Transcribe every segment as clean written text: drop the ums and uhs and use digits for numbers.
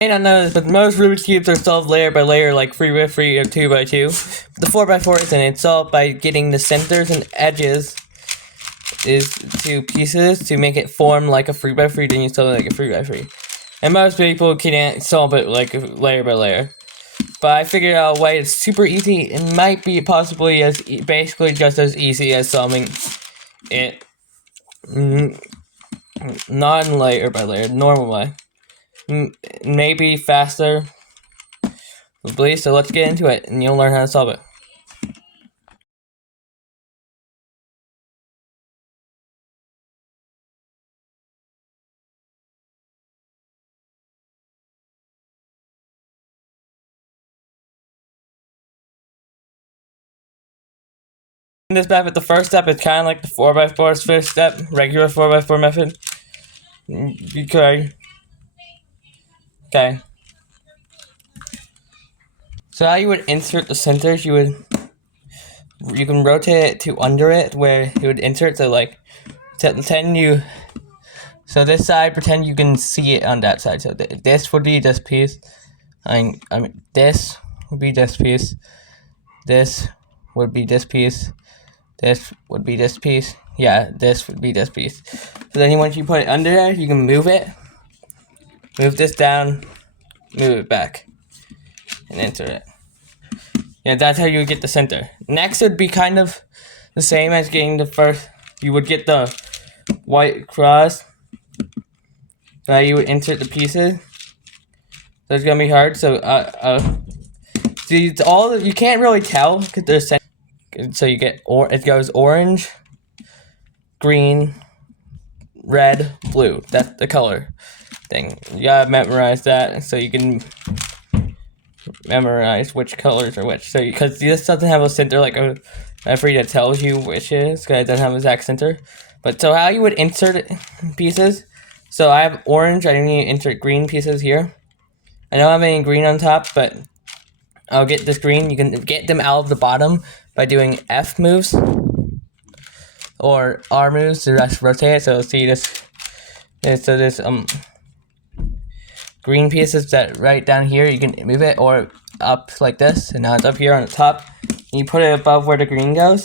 may not know this, but most Rubik's Cubes are solved layer by layer, like 3x3 or 2x2. The 4x4 isn't. It's solved by getting the centers and edges is to pieces to make it form like a 3x3, then you solve it like a 3x3. And most people can't solve it like layer by layer. But I figured out a way it's super easy. It might be possibly as basically just as easy as solving it non-layer by layer, normal way. Maybe faster, probably. So let's get into it, and you'll learn how to solve it. In this method, the first step is kind of like the 4x4's first step, regular 4x4 method. Okay. So how you would insert the centers, you can rotate it to under it, where you would insert. So like, pretend you. So this side, pretend you can see it on that side. So this would be this piece. I mean, this would be this piece. This would be this piece. This would be this piece. Yeah, this would be this piece. So then once you put it under there, you can move it. Move this down. Move it back. And insert it. Yeah, that's how you would get the center. Next would be kind of the same as getting the first. You would get the white cross. So you would insert the pieces. So it's gonna be hard. So see, it's all you can't really tell because there's. So you get it goes orange, green, red, blue. That's the color thing. You gotta memorize that so you can memorize which colors are which. So because this doesn't have a center like a referee that tells you which is, because it doesn't have an exact center. But so how you would insert pieces. So I have orange. I need to insert green pieces here. I don't have any green on top, but I'll get this green. You can get them out of the bottom by doing F moves or R moves to just rotate it. So see this. So this green pieces that right down here, you can move it or up like this, and now it's up here on the top. And you put it above where the green goes.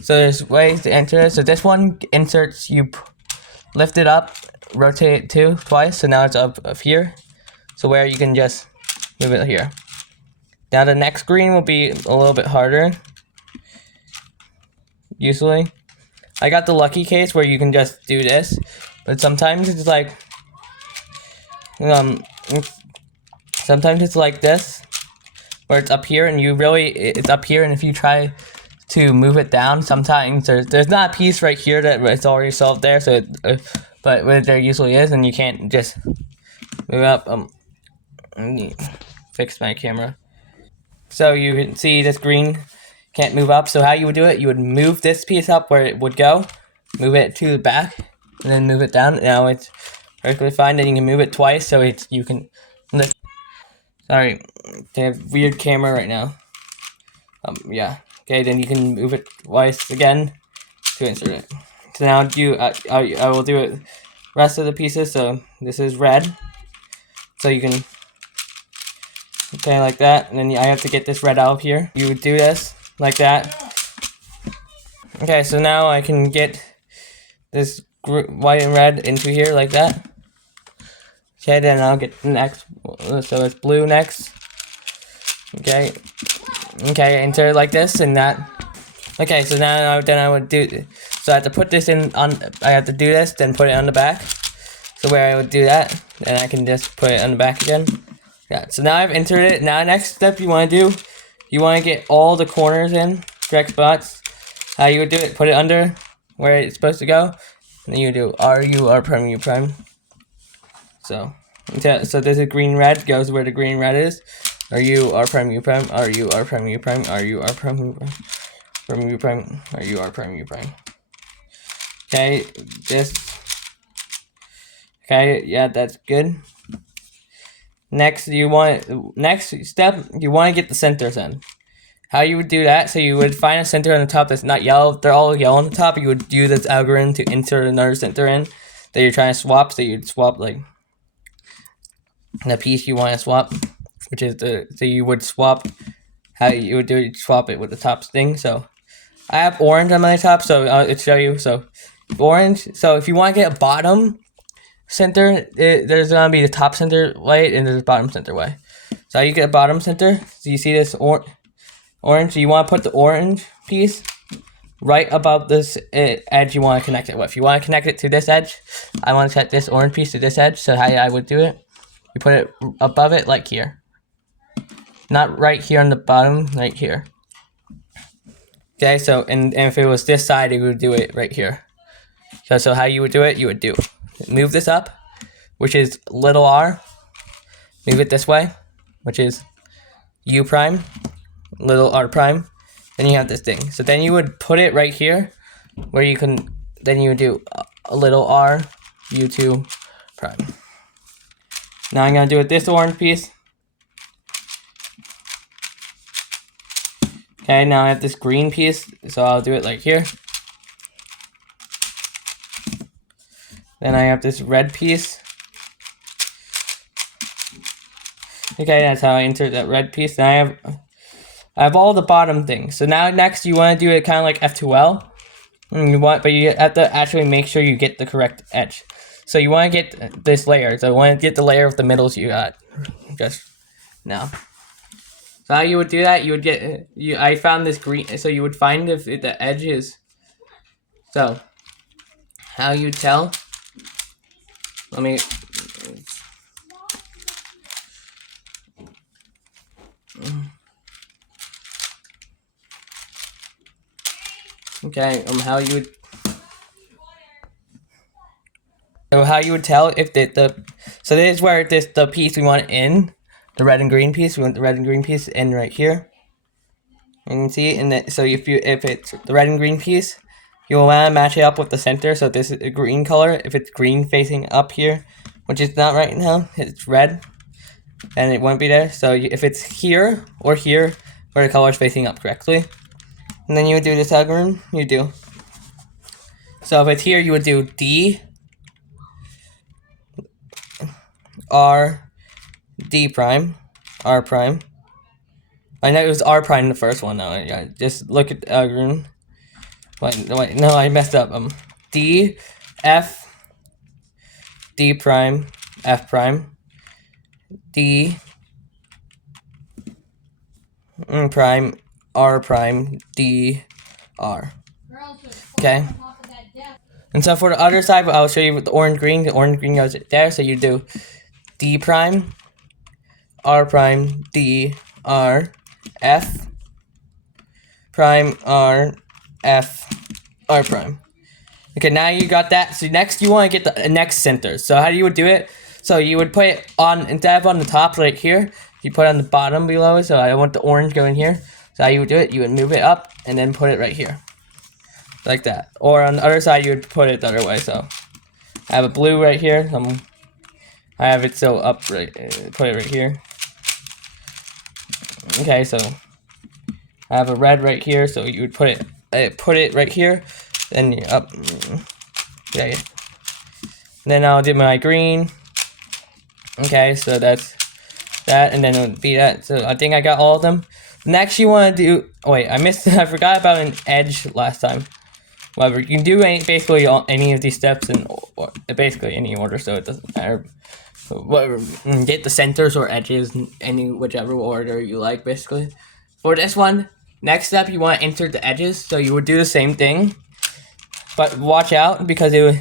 So there's ways to enter it. So this one inserts, you lift it up, rotate it twice, so now it's up here. So where you can just move it here. Now the next green will be a little bit harder. Usually, I got the lucky case where you can just do this, but sometimes it's like, sometimes it's like this, where it's up here and it's up here, and if you try to move it down, sometimes there's not a piece right here that it's already solved there. So, but there usually is, and you can't just move up. Let me fix my camera. So you can see this green can't move up. So how you would do it, you would move this piece up where it would go, move it to the back, and then move it down. Now it's perfectly fine. Then you can move it twice, so you can lift. Sorry, they have weird camera right now. Yeah. Okay, then you can move it twice again to insert it. So now I will do it rest of the pieces. So this is red. So you can. Okay, like that, and then I have to get this red out of here. You would do this, like that. Okay, so now I can get this white and red into here, like that. Okay, then I'll get the next, so it's blue next. Okay, insert it like this, and that. Okay, so now then I would do, so I have to put this I have to do this, then put it on the back. So where I would do that, then I can just put it on the back again. Yeah, so now I've entered it. Now next step you want to do, you want to get all the corners in, correct spots. How you would do it, put it under where it's supposed to go. And then you do R, U, R prime, U prime. So this is green red, goes where the green red is. R, U, R prime, U prime, R, U, R prime, U prime, R, U, R prime, U prime, U prime, R, U, R prime, U prime. Okay, okay, yeah, that's good. Next step, you want to get the centers in. How you would do that, so you would find a center on the top that's not yellow. If they're all yellow on the top, you would do this algorithm to insert another center in that you're trying to swap. So you'd swap like the piece you want to swap, which is so you would swap how you would do it, swap it with the top thing. So I have orange on my top, so I'll show you. So orange. So if you want to get a bottom center, there's gonna be the top center way and there's a bottom center way. So how you get a bottom center? So you see this orange. So you want to put the orange piece right above this edge you want to connect it with. You want to connect it to this edge. I want to set this orange piece to this edge. So how I would do it, you put it above it like here. Not right here on the bottom, right here. Okay, so and if it was this side, you would do it right here. So how you would do it, you would do move this up, which is little r. Move it this way, which is u prime, little r prime. Then you have this thing. So then you would put it right here, where you can. Then you would do a little r, u2 prime. Now I'm gonna do it this orange piece. Okay, now I have this green piece, so I'll do it like here. Then I have this red piece. Okay, that's how I insert that red piece. Then I have all the bottom things. So now next you want to do it kind of like F2L. But you have to actually make sure you get the correct edge. So you want to get this layer. So you want to get the layer of the middles you got just now. So how you would do that, you would get, I found this green, so you would find if the edge is, so, how you tell, let me, okay, how you would, so how you would tell if so this is where the piece we want in, the red and green piece, we want the red and green piece in right here. And you see, so if it's the red and green piece, you will want to match it up with the center. So this is a green color. If it's green facing up here, which is not right now, it's red, and it won't be there. So if it's here, where the color is facing up correctly, and then you would do this algorithm. You do. So if it's here, you would do D, R, D prime, R prime. I know it was R prime the first one though. Yeah, just look at the algorithm. Wait, no, I messed up. D, F, D prime, F prime, D, prime, R prime, D, R. Okay. And so for the other side, I'll show you with the orange green. The orange green goes there, so you do D prime, R prime, D, R, F, prime, R, F, R prime. Okay, now you got that. So next you want to get the next center. So how you would do it? So you would put it on, instead of on the top right here, you put it on the bottom below. So I want the orange going here. So how you would do it? You would move it up and then put it right here. Like that. Or on the other side, you would put it the other way. So I have a blue right here. I have it so up right, put it right here. Okay, so I have a red right here. So you would put it right here. Then up. Yeah. Then I'll do my green. Okay, so that's that, and then it would be that. So I think I got all of them. Next, you want to do. Oh wait, I forgot about an edge last time. Whatever, you can do basically any of these steps in basically any order, so it doesn't matter. So whatever, get the centers or edges in whichever order you like, basically. For this one, next step, you want to insert the edges. So you would do the same thing, but watch out because it would.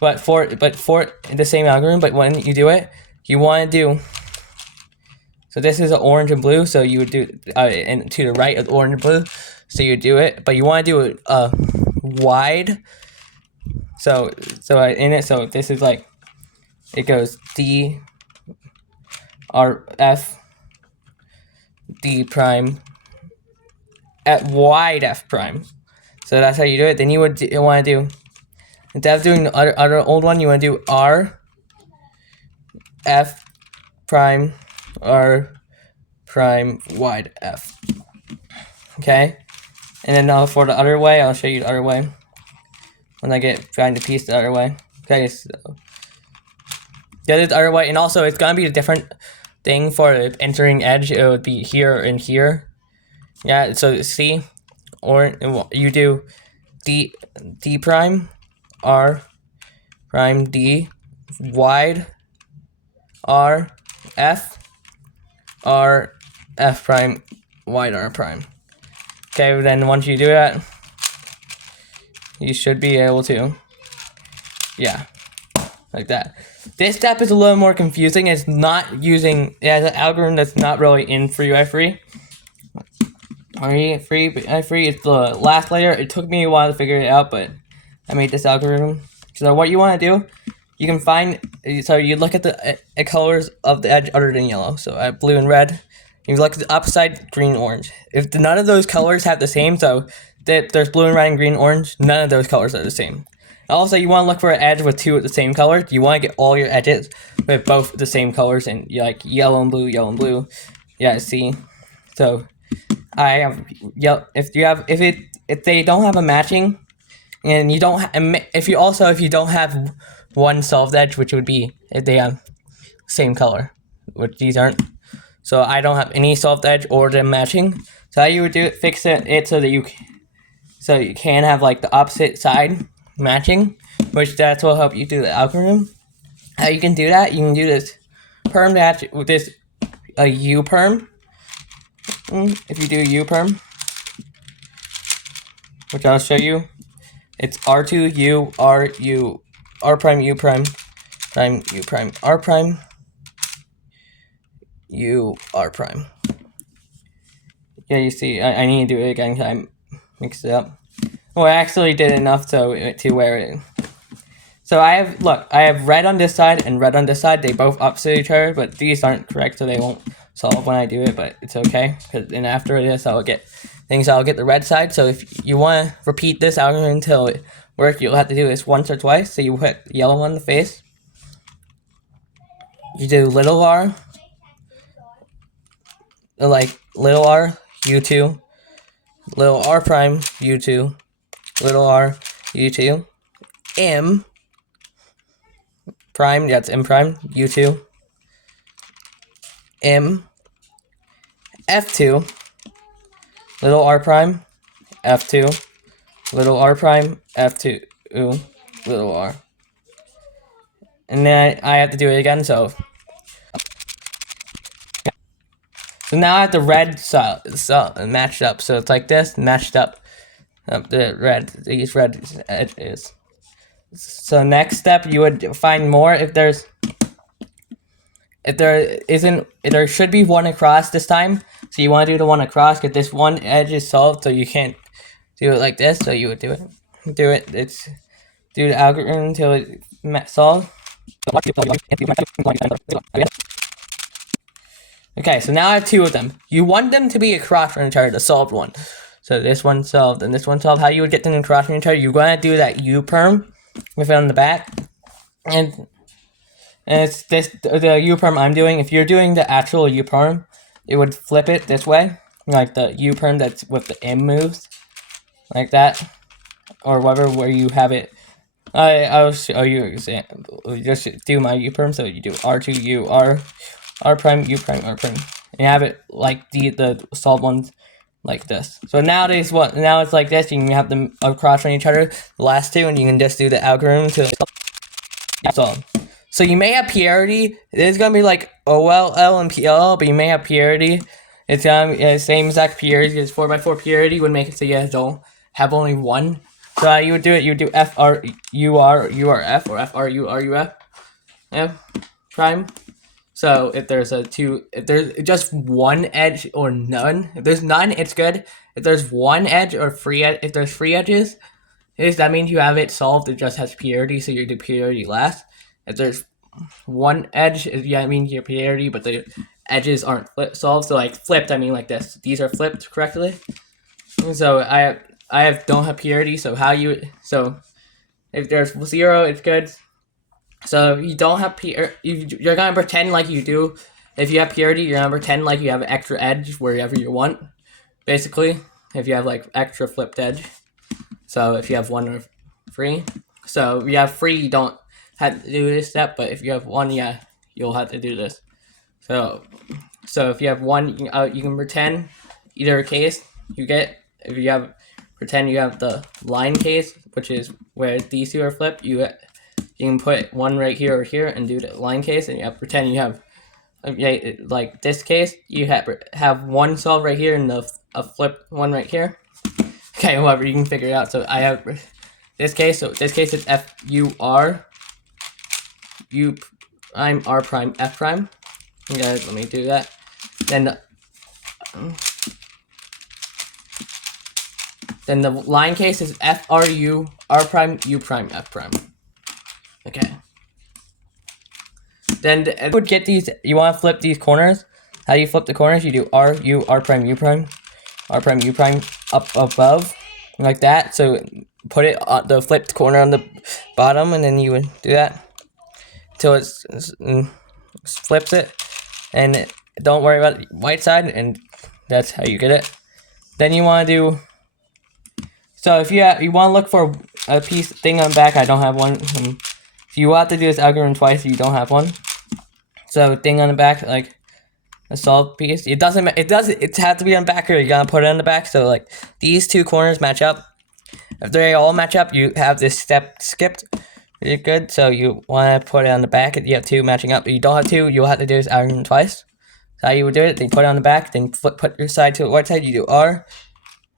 But for the same algorithm, but when you do it, you want to do. So this is an orange and blue, so you would do and to the right of orange and blue, so you do it, but you want to do it wide. So in it, so this is like it goes D, R, F, D prime, at wide F prime. So that's how you do it. Then you would want to do. Instead of doing the other old one, you want to do R, F, prime, R, prime, wide, F. Okay? And then now for the other way, I'll show you the other way. When I find the piece the other way. Okay, so Get it other way, and also it's gonna be a different thing for entering edge. It would be here and here. Yeah, so C, or you do D prime, R prime, D, wide, R, F, R, F prime, wide, R prime. Okay, then once you do that, you should be able to, yeah, like that. This step is a little more confusing. It's not using, it has an algorithm that's not really in FreeBSD. FreeBSD is the last layer. It took me a while to figure it out, but I made this algorithm. So what you want to do, you can find, so you look at the colors of the edge other than yellow. So I have blue and red. You look at the upside, green, orange. If none of those colors have the same, so there's blue and red and green, orange, none of those colors are the same. Also, you want to look for an edge with two of the same color. You want to get all your edges with both the same colors, and like yellow and blue, yellow and blue. Yeah, see. So I have if they don't have a matching, and you don't if you don't have one solved edge, which would be if they have same color, which these aren't. So I don't have any solved edge or them matching. So how you would do it, fix it so that you can have like the opposite side matching, which that's what will help you do the algorithm. How you can do that? You can do this perm match with this U perm. If you do U perm, which I'll show you, it's R2 U R U R prime U prime prime U prime R prime U R prime. Yeah, you see, I need to do it again because I mixed it up. Well, I actually did enough to wear it. So I have red on this side and red on this side. They both opposite each other, but these aren't correct, so they won't solve when I do it. But it's okay, because then after this, I'll get the red side. So if you want to repeat this algorithm until it works, you'll have to do this once or twice. So you hit yellow on the face. You do little r, like little r, U2, little r prime, U2, little r, U2, M prime, that's M prime, U2, M, F2, little r prime, F2, little r prime, F2, little r. And then I have to do it again, so now I have the red matched up. So it's like this, matched up these red edges. So next step, you would find more if there should be one across this time. So you want to do the one across because this one edge is solved, so you can't do it like this. So you would do the algorithm until it's solved. Okay, so now I have two of them. You want them to be across from each other, the solved one. So this one solved and this one solved. How you would get them across from each other? You're going to do that U perm with it on the back, and it's the U perm I'm doing. If you're doing the actual U perm, it would flip it this way, like the U perm that's with the M moves, like that, or whatever where you have it. I'll show you an example. Just do my U perm. So you do R2 U R prime U prime R prime, and you have it like the solved ones like this. So now it's like this. You can have them across from each other, the last two, and you can just do the algorithm to solve. So you may have purity. It's gonna be like OLL and PLL, but you may have purity. It's same exact purity as 4x4 purity would make it so you don't have only one. So you would do it. You would do FRUR URF or FRUR UF prime. So if there's just one edge or none, if there's none, it's good. If there's one edge or if there's free edges, that means you have it solved. It just has purity, so you do purity last. If there's one edge, yeah, I mean your purity, but the edges aren't solved. So like flipped, I mean like this. These are flipped correctly. So I don't have purity. So if there's 0, it's good. So if you don't have you're gonna pretend like you do. If you have purity, you're gonna pretend like you have an extra edge wherever you want. Basically, if you have like extra flipped edge. So if you have 1 or free. So if you have free, you don't have to do this step, but if you have one, yeah, you'll have to do this. So if you have one, you can pretend either case you get. If you have pretend you have the line case, which is where these two are flipped, you can put one right here or here and do the line case, and you have pretend you have like this case, you have one solved right here and a flipped one right here. Okay, whatever, you can figure it out. So I have this case. So this case is FUR, U prime, R prime, F prime. Okay, let me do that. Then the line case is FRU, R prime, U prime, F prime. Okay. Then it would get these. You want to flip these corners. How do you flip the corners? You do R, U, R prime, U prime, R prime, U prime up above, like that. So put it on the flipped corner on the bottom, and then you would do that until it flips it. And don't worry about the white side, and that's how you get it. Then you want to do. So if you want to look for a thing on the back, I don't have one. If you have to do this algorithm twice, you don't have one. So thing on the back, like a solved piece, it has to be on the back, or you gotta put it on the back. So like these two corners match up. If they all match up, you have this step skipped. Really good. So you want to put it on the back. You have two matching up. If you don't have two, you'll have to do this algorithm twice. So how you would do it? Then you put it on the back. Then put your side to the right side. You do R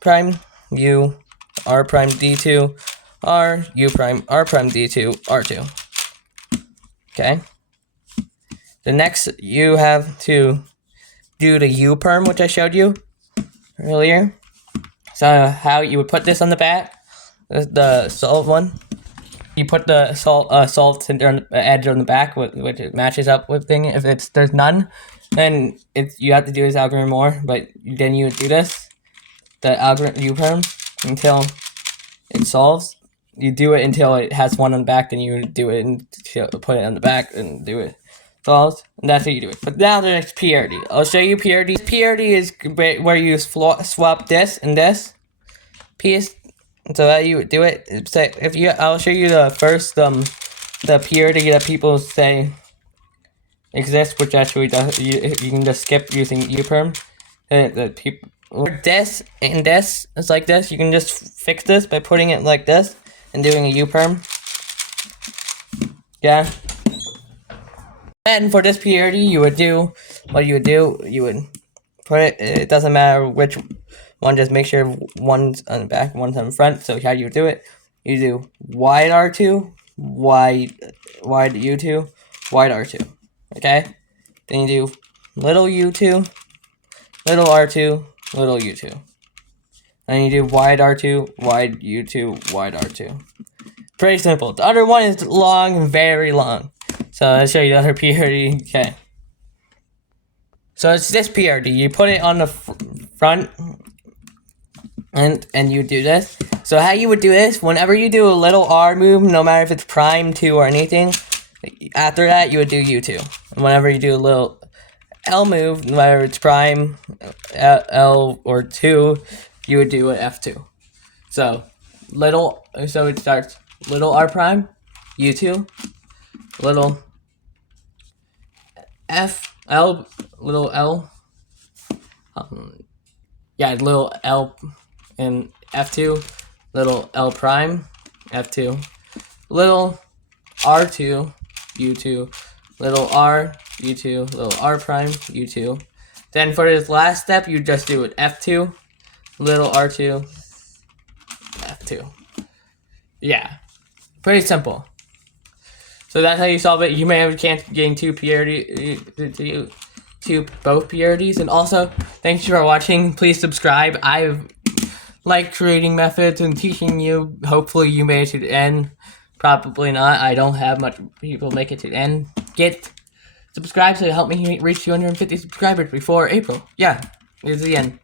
prime U, R prime D2, R U prime, R prime D2, R2. Okay. The next, you have to do the U perm, which I showed you earlier. So how you would put this on the back, the solved one. You put the solved center on the edge on the back, which it matches up with thing. If there's none, then you have to do this algorithm more. But then you would do this, the algorithm U perm, until it solves. You do it until it has one on the back, then you would do it and put it on the back and do it. Solves, and that's how you do it. But now the next PRD. I'll show you PRD. PRD is where you swap this and this piece. So how you do it. I'll show you the first the PRD that people say exists, which actually does. You can just skip using UPerm. The people this and this is like this. You can just fix this by putting it like this and doing a UPerm. Yeah. And for this PRD, you would put it, it doesn't matter which one, just make sure one's on the back, one's on the front. So how you do it, you do wide R2, wide U2, wide R2, okay? Then you do little U2, little R2, little U2. And you do wide R2, wide U2, wide R2. Pretty simple. The other one is long, very long. So I'll show you the other PRD. Okay. So it's this PRD. You put it on the front, and you do this. So how you would do this? Whenever you do a little R move, no matter if it's prime 2 or anything, after that you would do U2. And whenever you do a little L move, no matter if it's prime L or 2, you would do an F2. So it starts little R prime, U2, little F, L, little L, little L and F2, little L prime, F2, little R2, U2, little R, U2, little R prime, U2. Then for this last step, you just do an F2, little R2, F2. Yeah, pretty simple. So that's how you solve it. You may have a chance of getting both PRDs. And also, thanks for watching. Please subscribe. I like creating methods and teaching you. Hopefully you made it to the end. Probably not. I don't have much people make it to the end. Get subscribed to help me reach 250 subscribers before April. Yeah, this is the end.